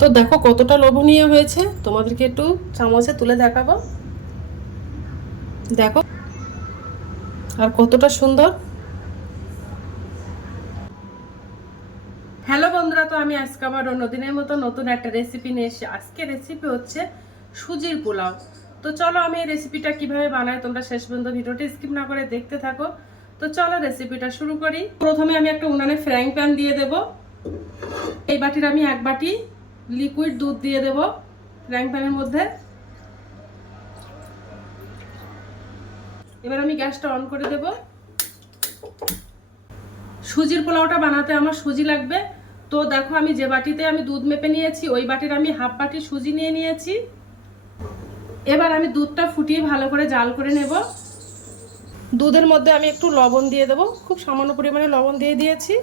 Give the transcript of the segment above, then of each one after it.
তো দেখো কতটা লোভনীয় হয়েছে। তোমাদেরকে একটু চামচে তুলে দেখাবো। দেখো। আর কতটা সুন্দর। হ্যালো বন্ধুরা, তো আমি আজকে আবার অন্যদিনের মতো নতুন একটা রেসিপি নিয়ে এসেছি আজকে রেসিপি হচ্ছে সুজির পোলাও। তো চলো আমি এই রেসিপিটা কীভাবে বানাই তোমরা শেষ পর্যন্ত ভিডিওটি স্কিপ না করে দেখতে থাকো। তো চলো রেসিপিটা শুরু করি। প্রথমে আমি একটা উনানে ফ্রাইং প্যান দিয়ে দেব। এই বাটির আমি এক বাটি লিকুইড দুধ দিয়ে দেব। ফ্রাইং প্যানের মধ্যে। এবার আমি গ্যাসটা অন করে দেব। সুজির পোলাওটা বানাতে আমার সুজি লাগবে। তো দেখো আমি যে বাটিতে আমি দুধ মেপে নিয়েছি, ওই বাটির আমি হাফ বাটি সুজি নিয়ে নিয়েছি। এবার আমি দুধটা ফুটিয়ে ভালো করে জাল করে নেব। দুধের মধ্যে আমি একটু লবণ দিয়ে দেবো। খুব সামান্য পরিমাণে লবণ দিয়ে দিয়েছি।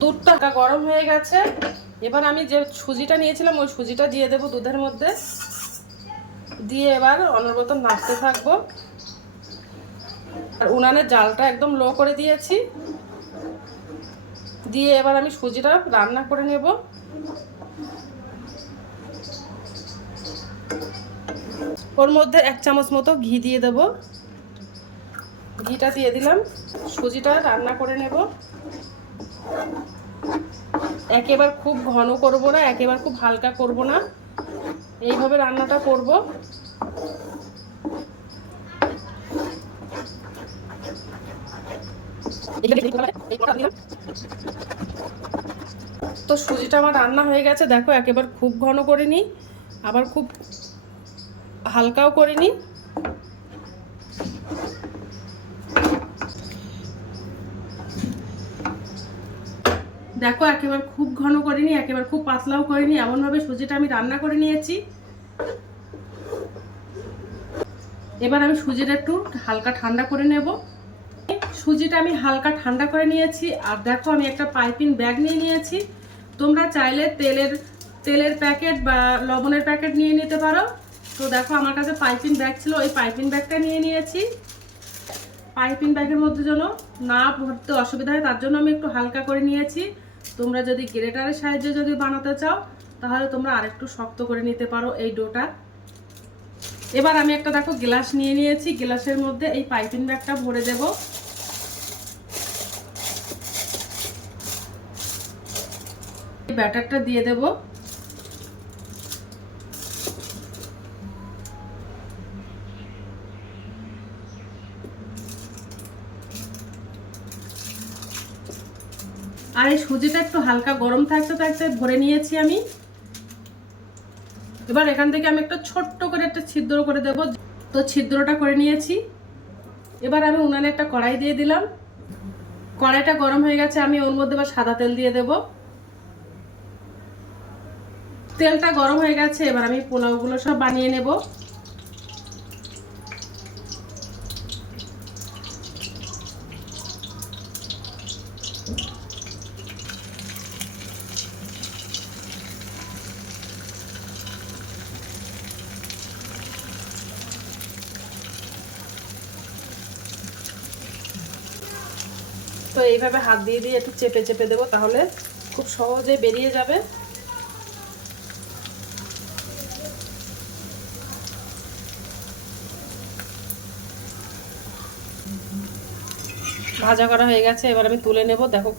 দুধটা গরম হয়ে গেছে। এবার আমি যে সুজিটা নিয়েছিলাম, ওই সুজিটা দিয়ে দেবো দুধের মধ্যে। দিয়ে এবার অনবরত নাড়তে থাকব। আর উনানের জালটা একদম লো করে দিয়েছি। দিয়ে এবার আমি সুজিটা রান্না করে নেব। ওর মধ্যে এক চামচ মতো ঘি দিয়ে দেব। ঘিটা দিয়ে দিলাম। সুজিটা রান্না করে নেব। একেবারে খুব ঘন করব না, একেবারে খুব হালকা করব না। এইভাবে রান্নাটা করব। তো সুজিটা আমার রান্না হয়ে গেছে, দেখো একেবারে খুব ঘন করে করিনি, আবার খুব হালকাও করে করিনি। দেখো, একেবারে খুব ঘন করিনি, একেবারে খুব পাতলাও করিনি, এমনভাবে সুজিটা আমি রান্না করে নিয়েছি। এবার আমি সুজিটা একটু হালকা ঠান্ডা করে নেব। সুজিটা আমি হালকা ঠান্ডা করে নিয়েছি, আর দেখো, আমি একটা পাইপিং ব্যাগ নিয়ে নিয়েছি। তোমরা চাইলে তেলের তেলের প্যাকেট বা লবণের প্যাকেট নিয়ে নিতে পারো। তো দেখো, আমার কাছে পাইপিং ব্যাগ ছিল, ওই পাইপিং ব্যাগটা নিয়ে নিয়েছি। পাইপিং ব্যাগের মধ্যে যেন না ভরতে অসুবিধা হয়, তার জন্য আমি একটু হালকা করে নিয়েছি। তোমরা যদি গ্রেটারের সাহায্যে যদি বানাতে চাও, তাহলে তোমরা আরেকটু শক্ত করে নিতে পারো এই ডোটা। এবার আমি একটা দেখো গ্লাস নিয়ে নিয়েছি। গ্লাসের মধ্যে এই পাইপিং ব্যাগটা ভরে দেব। ব্যাটারটা দিয়ে দেব। আর এই সুজিটা একটু হালকা গরম থাকতে থাকতে ভরে নিয়েছি আমি। এবার এখান থেকে আমি একটা ছোট্ট করে একটা ছিদ্র করে দেব। তো ছিদ্রটা করে নিয়েছি। এবার আমি উনানে একটা কড়াই দিয়ে দিলাম। কড়াইটা গরম হয়ে গেছে, আমি ওর মধ্যে এবার সাদা তেল দিয়ে দেব। তেলটা গরম হয়ে গেছে, এবার আমি পোলাওগুলো সব বানিয়ে নেব। তো এইভাবে হাত দিয়ে দিয়ে একটু চেপে চেপে দেবো, তাহলে খুব সহজে বেরিয়ে যাবে। ভাজা করা হয়ে গেছে, এবার আমি তুলে নেব, দেখো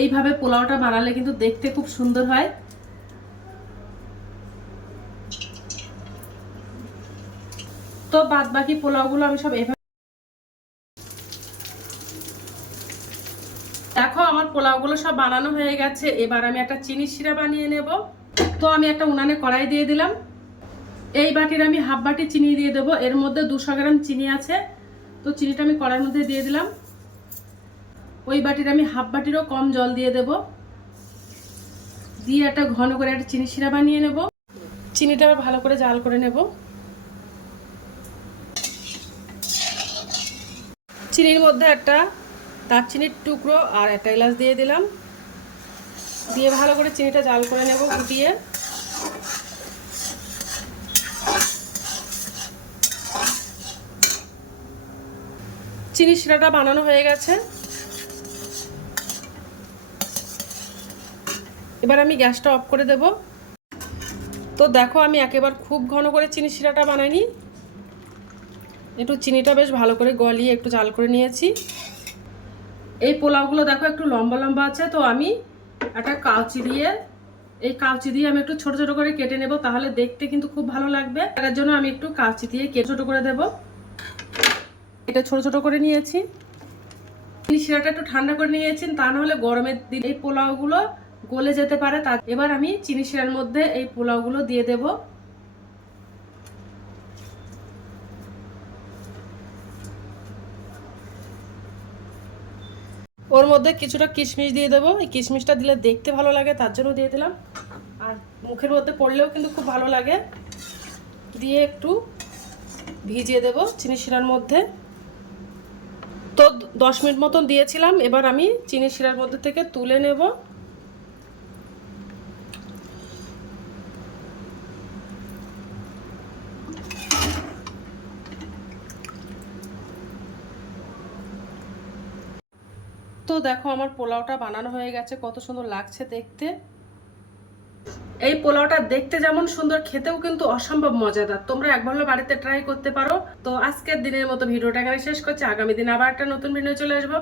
এইভাবে পোলাওটা বানালে কিন্তু দেখতে খুব সুন্দর হয়। তো বাদ বাকি পোলাওগুলো আমি সব এভাবে দেখো, আমার পোলাওগুলো সব বানানো হয়ে গেছে। এবার আমি একটা চিনি শিরা বানিয়ে নেব। তো আমি একটা উনানে কড়াই দিয়ে দিলাম। এই বাটির আমি হাফ বাটি চিনি দিয়ে দেবো। এর মধ্যে দুশো গ্রাম চিনি আছে। তো চিনিটা আমি কড়াইয়ের মধ্যে দিয়ে দিলাম। ওই বাটির আমি হাফ বাটিরও কম জল দিয়ে দেব। দিয়ে একটা ঘন করে একটা চিনি শিরা বানিয়ে নেব। চিনিটা ভালো করে জাল করে নেব। চিনির মধ্যে একটা দারচিনির টুকরো আর একটা গ্লাস দিয়ে দিলাম। দিয়ে ভালো করে চিনিটা জাল করে নেব ফুটিয়ে। চিনি শিরাটা বানানো হয়ে গেছে। এবার আমি গ্যাসটা অফ করে দেব। তো দেখো আমি একেবার খুব ঘন করে চিনি শিরাটা বানাইনি। একটু চিনিটা বেশ ভালো করে গলিয়ে একটু জাল করে নিয়েছি। এই পোলাওগুলো দেখো একটু লম্বা লম্বা আছে, তো আমি একটা কাউচি দিয়ে, এই কাউচি দিয়ে আমি একটু ছোট ছোট করে কেটে নেব, তাহলে দেখতে কিন্তু খুব ভালো লাগবে। তার জন্য আমি একটু কাউচি দিয়ে কেটে ছোট করে দেব। এটা ছোট ছোট করে নিয়েছি। শিরাটা একটু ঠান্ডা করে নিয়েছেন তা নাহলে গরমের দিন এই পোলাওগুলো গলে যেতে পারে। তা এবার আমি চিনি শিরার মধ্যে এই পোলাওগুলো দিয়ে দেব। ওর মধ্যে কিছুটা কিশমিশ দিয়ে দেবো। এই কিশমিশটা দিলে দেখতে ভালো লাগে, তার জন্য দিয়ে দিলাম। আর মুখের মধ্যে পড়লেও কিন্তু খুব ভালো লাগে। দিয়ে একটু ভিজিয়ে দেব চিনি শিরার মধ্যে। তো দশ মিনিট মতন দিয়েছিলাম, এবার আমি চিনি শিরার মধ্যে থেকে তুলে নেব। তো দেখো আমার পোলাওটা বানানো হয়ে গেছে, কত সুন্দর লাগছে দেখতে। এই পোলাওটা দেখতে যেমন সুন্দর, খেতেও কিন্তু অসম্ভব মজাদার। তোমরা একবার বাড়িতে ট্রাই করতে পারো। তো আজকের দিনের মতো ভিডিওটা এখানে শেষ করছি। আগামী দিন আবার একটা নতুন ভিডিও চলে আসব।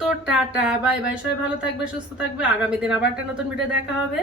তো টাটা বাই বাই সবাই ভালো থাকবে, সুস্থ থাকবে। আগামী দিন আবার একটা নতুন ভিডিও দেখা হবে।